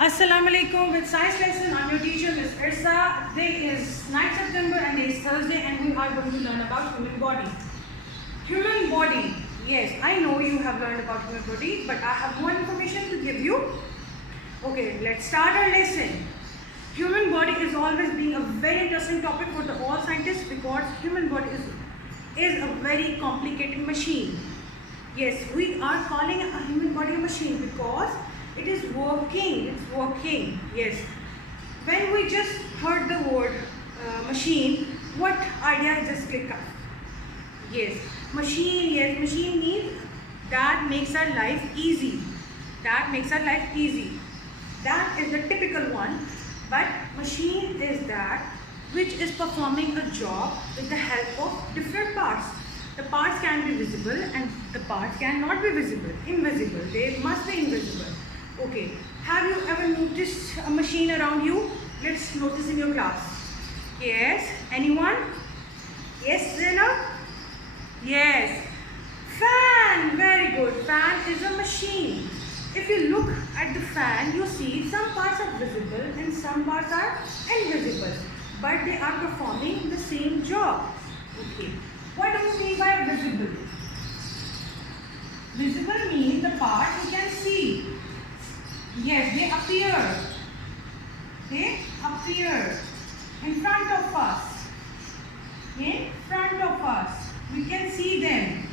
Assalamu alaikum. With science lesson, I'm your teacher, Ms. Irsa. Today is 9th September and it is Thursday, and we are going to learn about human body. Human body. Yes, I know you have learned about human body, but I have more information to give you. Okay, let's start our lesson. Human body is always being a very interesting topic for all scientists because human body is a very complicated machine. Yes, we are calling a human body a machine because it is working. It's working. Yes. When we just heard the word machine, what idea just clicked up? Yes, machine. Yes, machine means that makes our life easy. That makes our life easy. That is the typical one. But machine is that which is performing a job with the help of different parts. The parts can be visible and the parts cannot be visible. Invisible. They must be invisible. Okay. Have you ever noticed a machine around you? Let's notice in your class. Yes. Anyone? Yes, Zena? Yes. Fan. Very good. Fan is a machine. If you look at the fan, you see some parts are visible and some parts are invisible. But they are performing the same job. Okay. What do you mean by visible? Visible means the part you can see. Yes, they appear. They appear in front of us. In front of us. We can see them.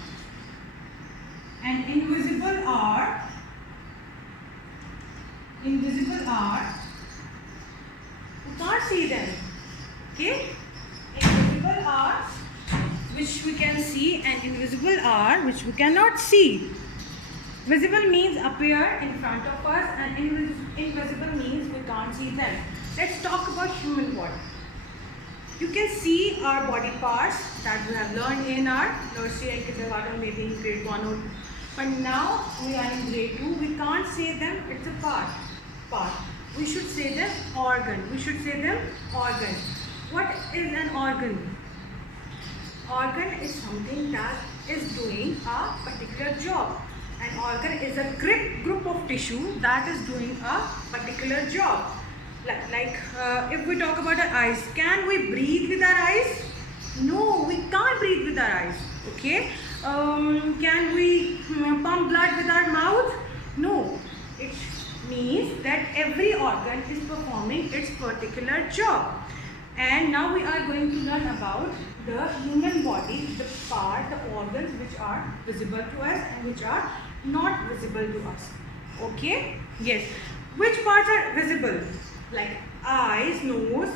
And invisible are we can't see them. Okay? Invisible are which we can see, and invisible are which we cannot see. Visible means appear in front of us, and invisible means we can't see them. Let's talk about human body. You can see our body parts that we have learned in our nursery and kindergarten, maybe in grade 1 or 2. But now we are in grade 2. We can't say them. It's a part. We should say them organ. Organ. What is an organ? Organ is something that is doing a particular job. An organ is a group of tissue that is doing a particular job. Like if we talk about our eyes, can we breathe with our eyes? No, we can't breathe with our eyes. Okay. Can we pump blood with our mouth? No. It means that every organ is performing its particular job. And now we are going to learn about the human body, the organs which are visible to us and which are not visible to us. Okay? Yes. Which parts are visible? Like eyes, nose,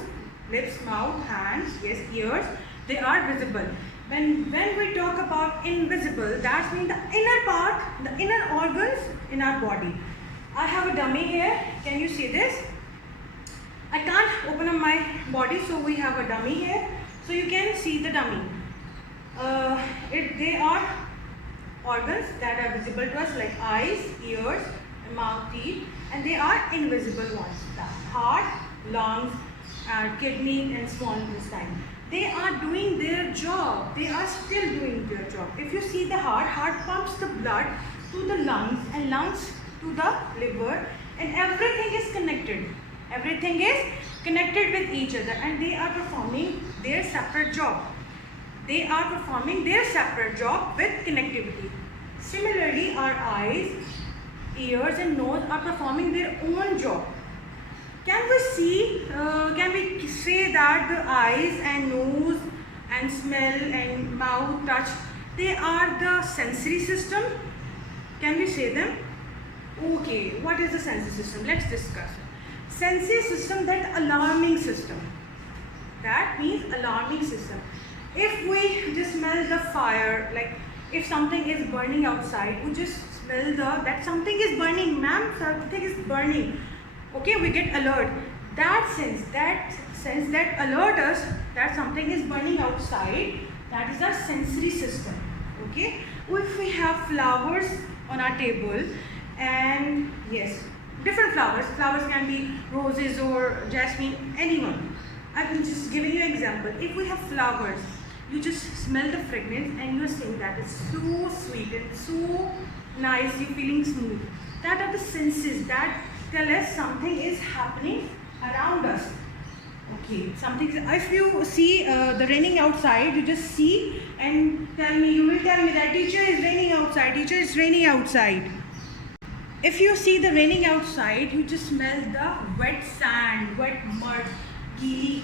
lips, mouth, hands, yes, ears, they are visible. When we talk about invisible, that means the inner part, the inner organs in our body. I have a dummy here. Can you see this? I can't open up my body, so we have a dummy here. So you can see the dummy. They are organs that are visible to us like eyes, ears, mouth, teeth, and they are invisible ones. The heart, lungs, kidney, and small intestine. They are doing their job. They are still doing their job. If you see the heart pumps the blood to the lungs and lungs to the liver, and everything is connected. Everything is connected with each other, and they are performing their separate job. They are performing their separate job with connectivity. Similarly, our eyes, ears, and nose are performing their own job. Can we say that the eyes and nose and smell and mouth, touch, they are the sensory system? Can we say them? Okay, what is the sensory system? Let's discuss it. Sensory system, that alarming system. That means alarming system. If we just smell the fire, like if something is burning outside, we just smell that something is burning, ma'am, something is burning. Okay, we get alert. That sense that alert us that something is burning outside, that is our sensory system. Okay, if we have flowers on our table, and yes, different flowers can be roses or jasmine, anyone. I'm just giving you an example. If we have flowers, you just smell the fragrance and you're saying that it's so sweet and so nice, you're feeling smooth. That are the senses that tell us something is happening around us. Okay, if you see the raining outside, you just see and you will tell me that teacher is raining outside, teacher is raining outside. If you see the raining outside, you just smell the wet sand, wet mud, gili,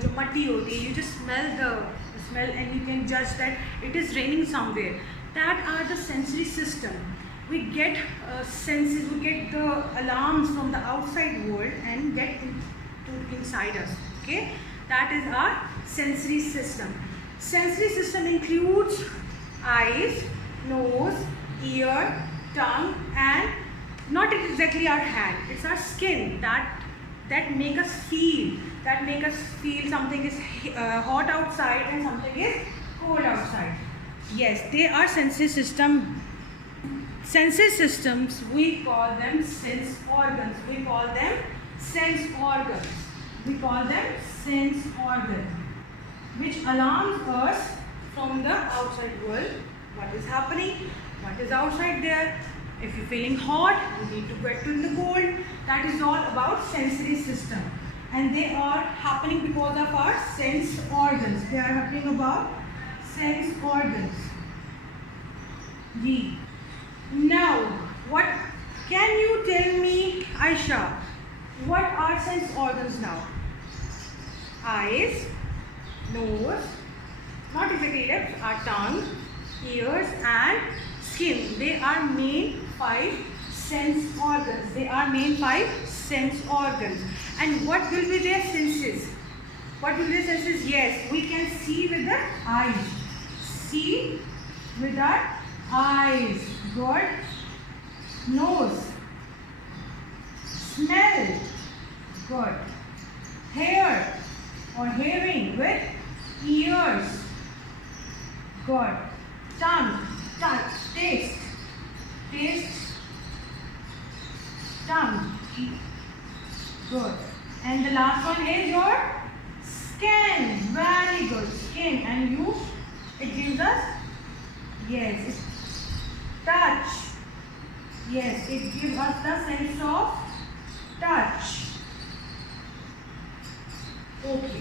jo matti hoti hai, you just smell the smell and you can judge that it is raining somewhere. That are the sensory system. We get senses, we get the alarms from the outside world and get into inside us. Okay, that is our sensory system. Sensory system includes eyes, nose, ear, tongue, and not exactly our hand. It's our skin that make us feel. That make us feel something is hot outside and something is cold outside. Yes, they are sensory system. Sensory systems, we call them sense organs. We call them sense organs. We call them sense organs, which alarms us from the outside world. What is happening? What is outside there? If you're feeling hot, you need to get to the cold. That is all about sensory system. And they are happening because of our sense organs. They are happening about sense organs. G. Now, what can you tell me, Aisha? What are sense organs now? Eyes, nose, not exactly lips, our tongue, ears, and skin. They are main 5 sense organs. They are main 5 sense organs. And what will be their senses? What will be their senses? Yes, we can see with the eyes. See with our eyes. Good. Nose. Smell. Good. Hear or hearing with ears. Good. Tongue. Touch. Taste. Taste. Tongue. Good. And the last one is your skin. Very good. Skin. And it gives us, yes, touch. Yes, it gives us the sense of touch. Okay.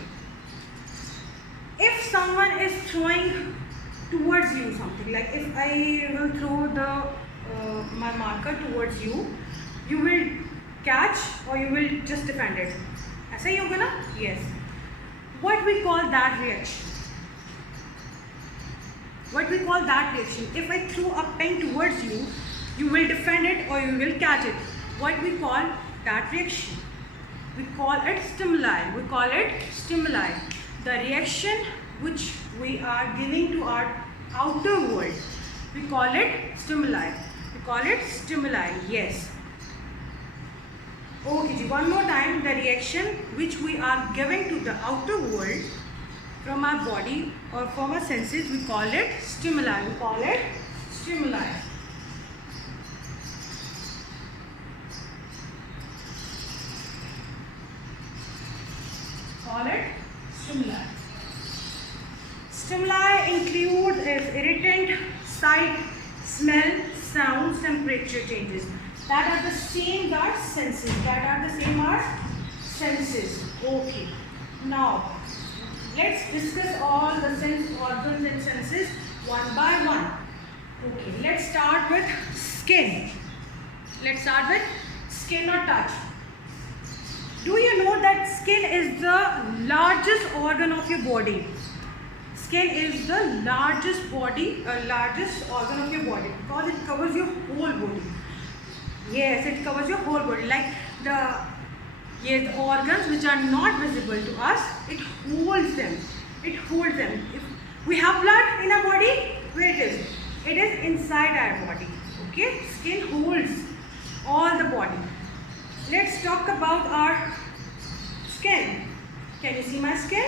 If someone is throwing towards you something, like if I will throw my marker towards you, you will catch or you will just defend it. ऐसा ही होगा ना? Yes. What we call that reaction? What we call that reaction? If I throw a pen towards you, you will defend it or you will catch it. What we call that reaction? We call it stimuli. We call it stimuli. The reaction which we are giving to our outer world, we call it stimuli. We call it stimuli. Yes. Okay, one more time. The reaction which we are giving to the outer world from our body or from our senses, we call it stimuli. We call it stimuli. Call it stimuli. Stimuli include irritant, sight, smell, sounds, temperature changes. That are the same as senses. That are the same as senses. Okay. Now, let's discuss all the sense organs and senses one by one. Okay. Let's start with skin. Let's start with skin or touch. Do you know that skin is the largest organ of your body? Skin is the largest organ of your body because it covers your whole body. Yes, it covers your whole body. Like the organs which are not visible to us, it holds them. It holds them. If we have blood in our body, where it is? It is inside our body. Okay, skin holds all the body. Let's talk about our skin. Can you see my skin?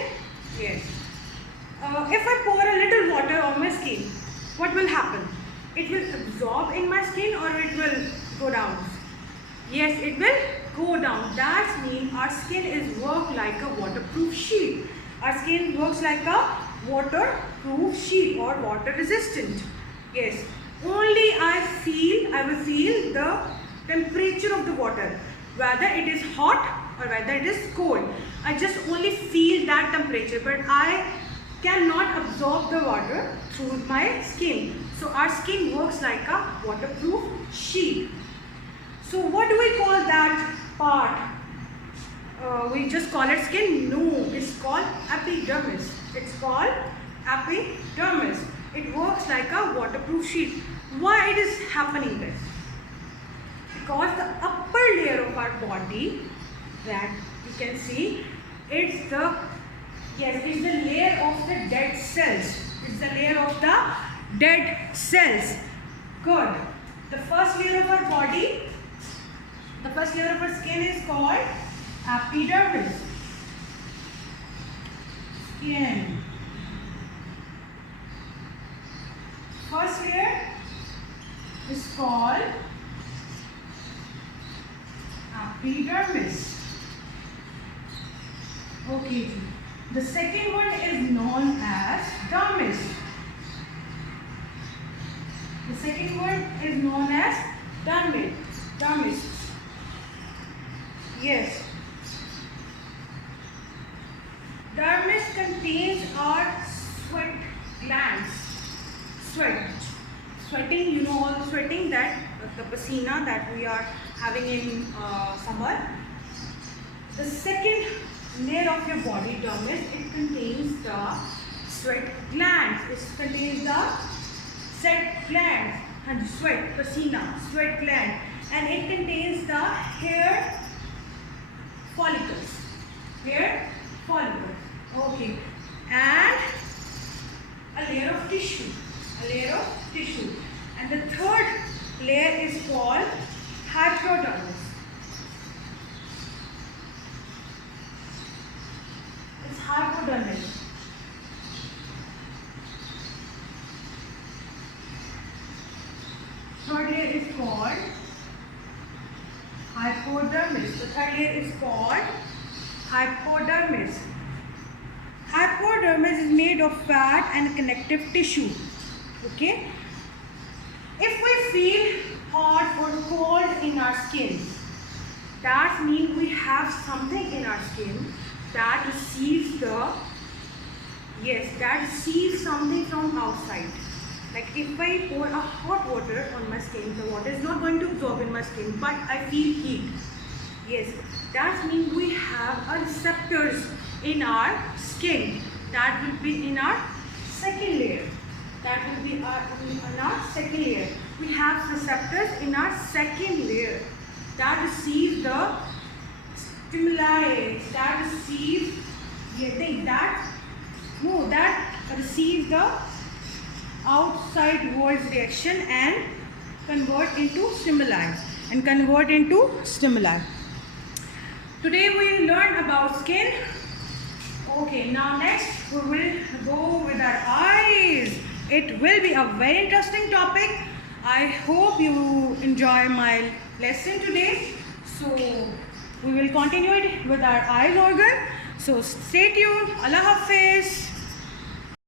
Yes. If I pour a little water on my skin, what will happen? It will absorb in my skin or it will go down? Yes, it will go down. That means our skin is work like a waterproof sheet. Our skin works like a waterproof sheet or water resistant. Yes. Only I will feel the temperature of the water. whether it is hot or whether it is cold. I just only feel that temperature, but I cannot absorb the water through my skin. So our skin works like a waterproof sheet. So what do we call that part? We just call it skin? No, it's called epidermis. It's called epidermis. It works like a waterproof sheet. Why it is happening this? Because the upper layer of our body, that you can see, it's the layer of the dead cells. It's the layer of the dead cells. Good. The first layer of our body, the first layer of our skin is called epidermis. Skin. First layer is called epidermis. Okay. The second one is known as dermis. The second one is known as dermis. Yes. Dermis contains our sweat glands. Sweating, you know, all the sweating, that the pasina that we are having in summer. The second layer of your body, dermis, it contains the sweat glands. It contains the sweat glands and sweat, pasina, sweat gland, and it contains the hair follicles. Hair follicles. Okay. And a layer of tissue. And the third layer is called hypodermis. It's hypodermis. Third layer is called hypodermis. The third layer is called hypodermis. Hypodermis is made of fat and connective tissue. Okay. If we feel hot or cold in our skin, that means we have something in our skin that receives something from outside. Like if I pour a hot water on my skin, the water is not going to absorb in my skin, but I feel heat. Yes, that means we have receptors in our skin. That will be in our second layer. In our second layer. We have receptors in our second layer that receive the stimuli, that receive the outside world's reaction and convert into stimuli. Today we learn about skin. Okay, now next we will go with our eyes. It will be a very interesting topic. I hope you enjoy my lesson today. So we will continue it with our eyes organ. So stay tuned. Allah Hafiz.